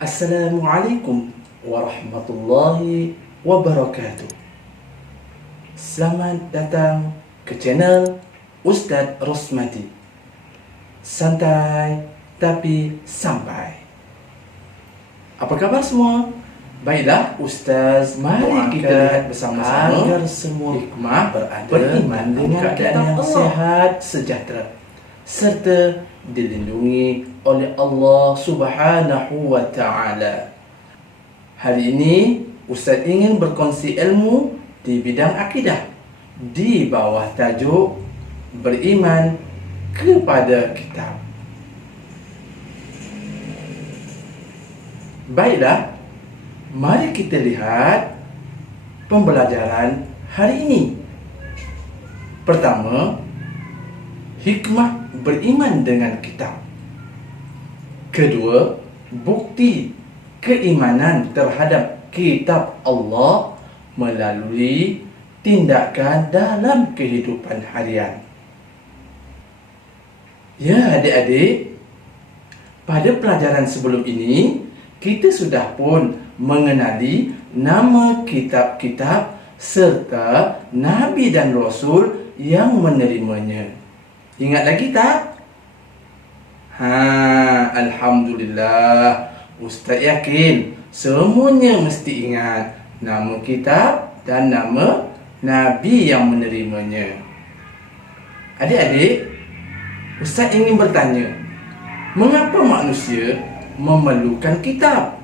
Assalamualaikum warahmatullahi wabarakatuh. Selamat datang ke channel Ustaz Rosmadi. Santai tapi sampai. Apa khabar semua? Baiklah Ustaz, mari kita lihat bersama-sama agar semua hikmah beriman dengan keadaan yang sehat, sejahtera, serta dilindungi oleh Allah Subhanahu wa Ta'ala. Hari ini Ustaz ingin berkongsi ilmu di bidang akidah di bawah tajuk beriman kepada kitab. Baiklah, mari kita lihat pembelajaran hari ini. Pertama, hikmah beriman dengan kitab. Kedua, bukti keimanan terhadap kitab Allah melalui tindakan dalam kehidupan harian. Ya adik-adik, pada pelajaran sebelum ini kita sudah pun mengenali nama kitab-kitab serta Nabi dan Rasul yang menerimanya. Ingat lagi tak? Alhamdulillah. Ustaz yakin semuanya mesti ingat nama kitab dan nama Nabi yang menerimanya. Adik-adik, Ustaz ingin bertanya, mengapa manusia memerlukan kitab?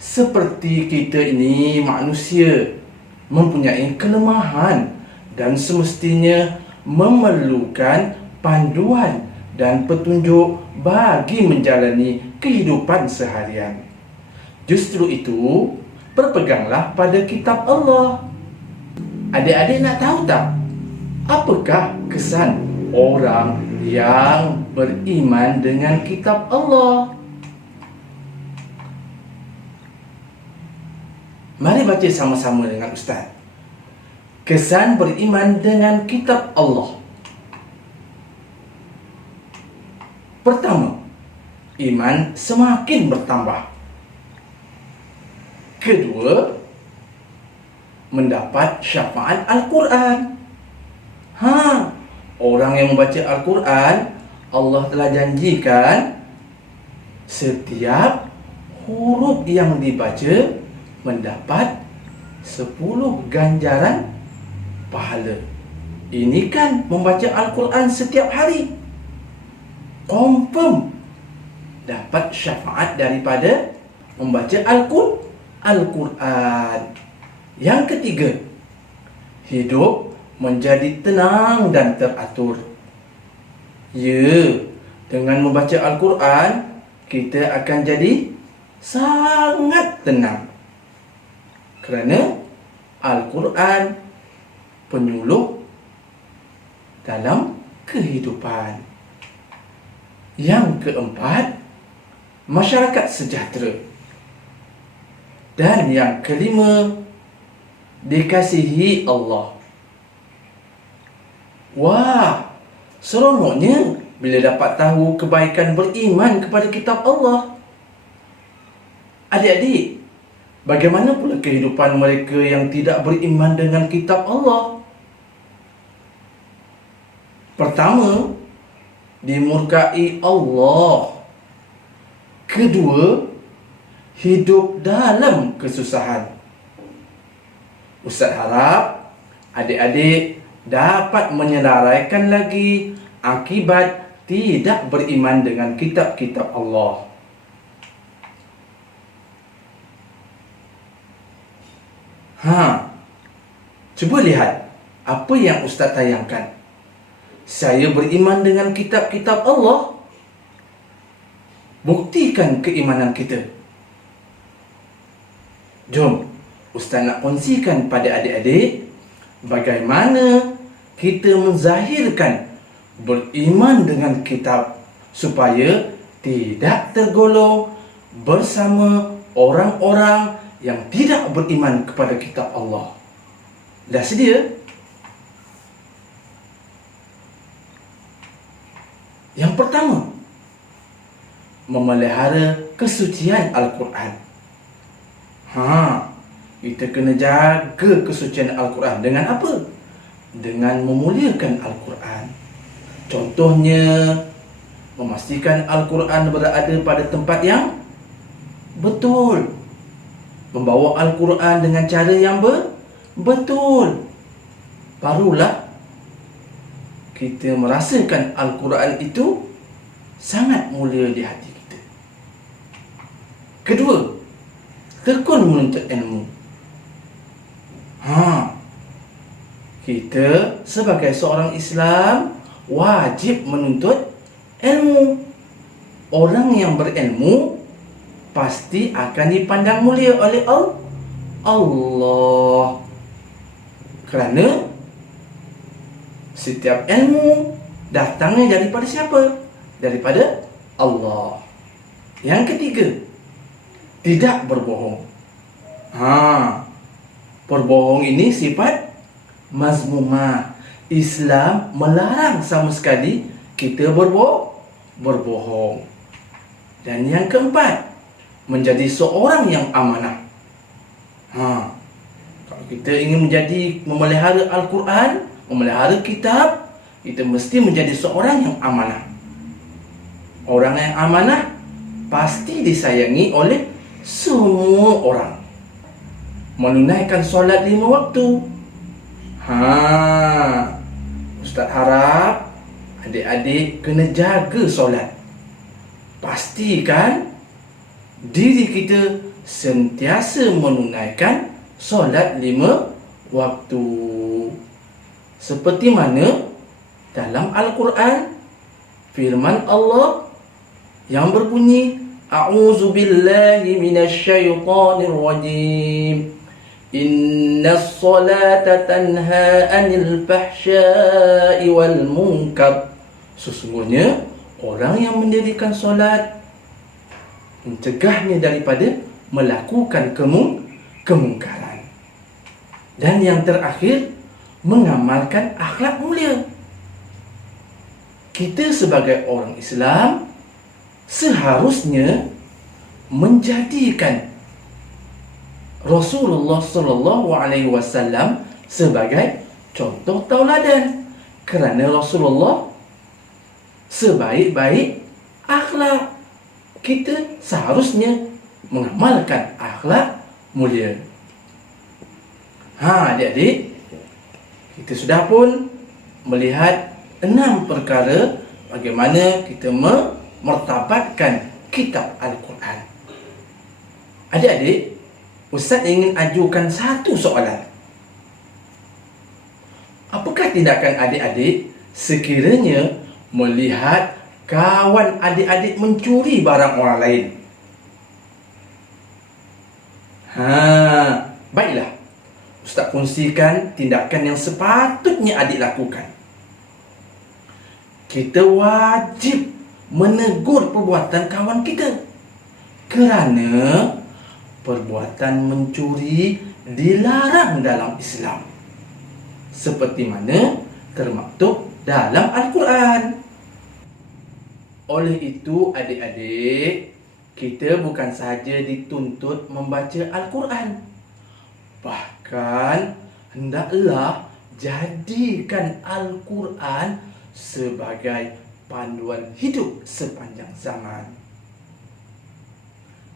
Seperti kita ini manusia mempunyai kelemahan dan semestinya memerlukan panduan dan petunjuk bagi menjalani kehidupan seharian. Justru itu, berpeganglah pada kitab Allah. Adik-adik nak tahu tak, apakah kesan orang yang beriman dengan kitab Allah? Mari baca sama-sama dengan Ustaz. Kesan beriman dengan kitab Allah. Pertama, iman semakin bertambah. Kedua, mendapat syafaat Al-Quran. Orang yang membaca Al-Quran, Allah telah janjikan setiap huruf yang dibaca mendapat 10 ganjaran pahala. Ini kan membaca Al-Quran setiap hari, confirm dapat syafaat daripada membaca Al-Quran. Yang ketiga, hidup menjadi tenang dan teratur. Ya, dengan membaca Al-Quran, kita akan jadi sangat tenang, kerana Al-Quran penyuluh dalam kehidupan. Yang keempat, masyarakat sejahtera. Dan yang kelima, dikasihi Allah. Wah, seronoknya bila dapat tahu kebaikan beriman kepada kitab Allah. Adik-adik, bagaimana pula kehidupan mereka yang tidak beriman dengan kitab Allah? Pertama, dimurkai Allah. Kedua, hidup dalam kesusahan. Ustaz harap adik-adik dapat menyelarakan lagi akibat tidak beriman dengan kitab-kitab Allah. Cuba lihat apa yang Ustaz tayangkan. Saya beriman dengan kitab-kitab Allah. buktikan keimanan kita. Jom, Ustaz nak kongsikan pada adik-adik bagaimana kita menzahirkan beriman dengan kitab supaya tidak tergolong bersama orang-orang yang tidak beriman kepada kitab Allah. Dah sedia? Yang pertama, memelihara kesucian Al-Quran. Kita kena jaga kesucian Al-Quran dengan apa? Dengan memuliakan Al-Quran. Contohnya, memastikan Al-Quran berada pada tempat yang betul. Membawa Al-Quran dengan cara yang betul. Barulah kita merasakan Al-Quran itu sangat mulia di hati kita. Kedua, tekun menuntut ilmu. Kita sebagai seorang Islam wajib menuntut ilmu. Orang yang berilmu pasti akan dipandang mulia oleh Allah. Kerana setiap ilmu datangnya daripada siapa? Daripada Allah. Yang ketiga, tidak berbohong. Berbohong ini sifat mazmumah. Islam melarang sama sekali kita berbohong. Dan yang keempat, menjadi seorang yang amanah. Kalau kita ingin memelihara Al-Quran, memelihara kitab, kita mesti menjadi seorang yang amanah. Orang yang amanah pasti disayangi oleh semua orang. Menunaikan solat 5 waktu. Ustaz harap adik-adik kena jaga solat. Pastikan diri kita sentiasa menunaikan solat 5 waktu. Seperti mana dalam Al-Quran firman Allah yang berbunyi, A'udzu billahi minasyaitonir rajim. Innas salata tanha 'anil fahsya'i wal munkar. Sesungguhnya orang yang mendirikan solat mencegahnya daripada melakukan kemungkaran. Dan yang terakhir, mengamalkan akhlak mulia. Kita sebagai orang Islam seharusnya menjadikan Rasulullah sallallahu alaihi wasallam sebagai contoh tauladan, kerana Rasulullah sebaik-baik akhlak. Kita seharusnya mengamalkan akhlak mulia. Adik-adik, kita sudah pun melihat 6 perkara bagaimana kita memertabatkan kitab Al-Quran. Adik-adik, Ustaz ingin ajukan satu soalan. Apakah tindakan adik-adik sekiranya melihat kawan adik-adik mencuri barang orang lain? Baiklah, Ustaz kongsikan tindakan yang sepatutnya adik lakukan. Kita wajib menegur perbuatan kawan kita, kerana perbuatan mencuri dilarang dalam Islam, seperti mana termaktub dalam Al-Quran. Oleh itu adik-adik, kita bukan sahaja dituntut membaca Al-Quran, bahkan hendaklah jadikan Al-Quran sebagai panduan hidup sepanjang zaman.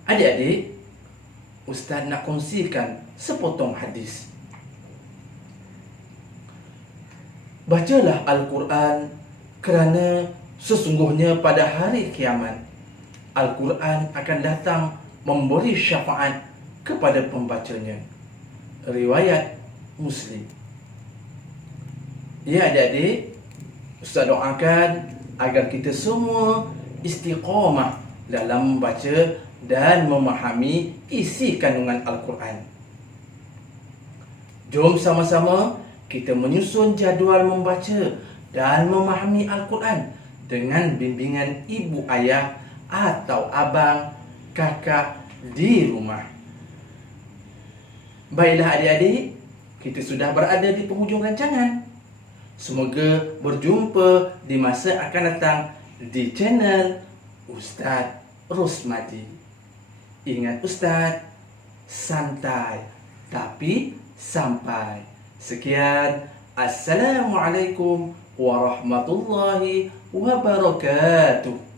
Adik-adik, Ustaz nak kongsikan sepotong hadis. Bacalah Al-Quran, kerana sesungguhnya pada hari kiamat Al-Quran akan datang memberi syafaat kepada pembacanya. Riwayat Muslim. Ya adik-adik, Ustaz doakan agar kita semua istiqamah dalam membaca dan memahami isi kandungan Al-Quran. Jom sama-sama kita menyusun jadual membaca dan memahami Al-Quran dengan bimbingan ibu ayah atau abang, kakak di rumah. Baiklah adik-adik, kita sudah berada di penghujung rancangan. Semoga berjumpa di masa akan datang di channel Ustaz Rosmadi. Ingat Ustaz, santai tapi sampai. Sekian, Assalamualaikum warahmatullahi wabarakatuh.